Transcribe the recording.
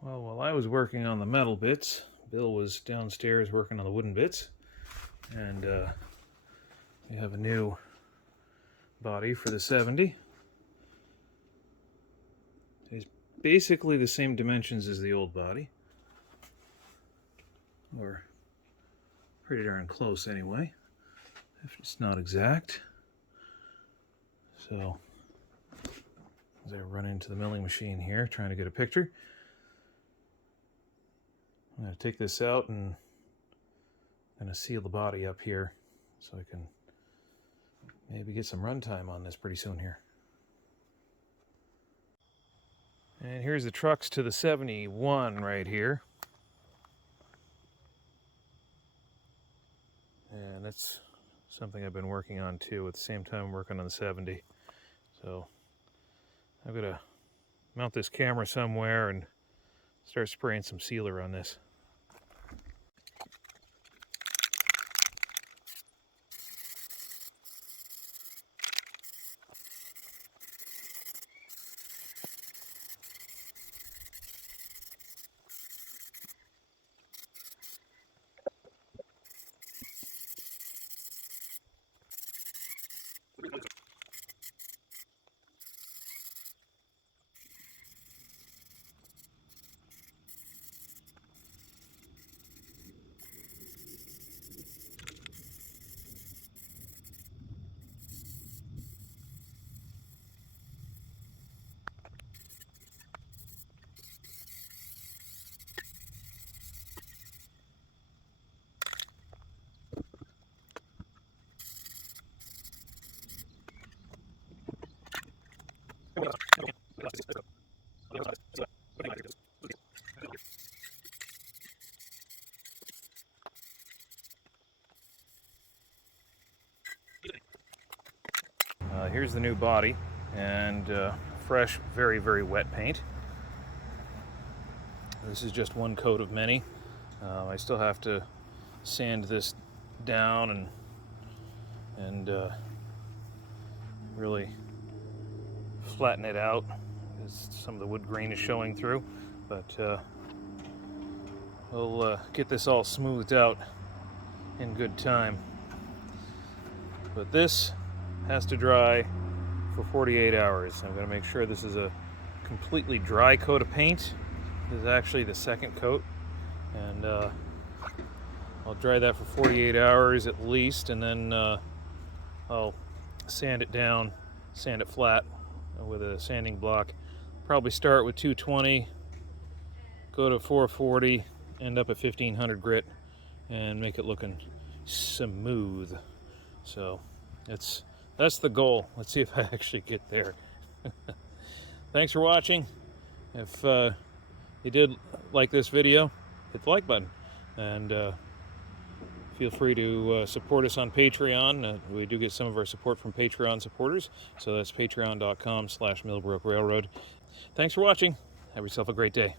Well, while I was working on the metal bits, Bill was downstairs working on the wooden bits, and we have a new body for the 70. It's basically the same dimensions as the old body, or pretty darn close anyway, if it's not exact. So, as I run into the milling machine here, trying to get a picture, I'm going to take this out and I'm going to seal the body up here so I can maybe get some runtime on this pretty soon here. And here's the trucks to the 71 right here. And that's something I've been working on too at the same time I'm working on the 70. So I'm going to mount this camera somewhere and start spraying some sealer on this. Here's the new body, and fresh, very, very wet paint. This is just one coat of many. I still have to sand this down and really flatten it out, as some of the wood grain is showing through, but we'll get this all smoothed out in good time. But this has to dry for 48 hours. I'm going to make sure this is a completely dry coat of paint. This is actually the second coat, and I'll dry that for 48 hours at least, and then I'll sand it down, sand it flat with a sanding block. Probably start with 220, go to 440, end up at 1500 grit, and make it looking smooth. So that's the goal. Let's see if I actually get there. Thanks for watching. If you did like this video, hit the like button, and feel free to support us on Patreon. We do get some of our support from Patreon supporters, so that's patreon.com/Millbrook Railroad. Thanks for watching. Have yourself a great day.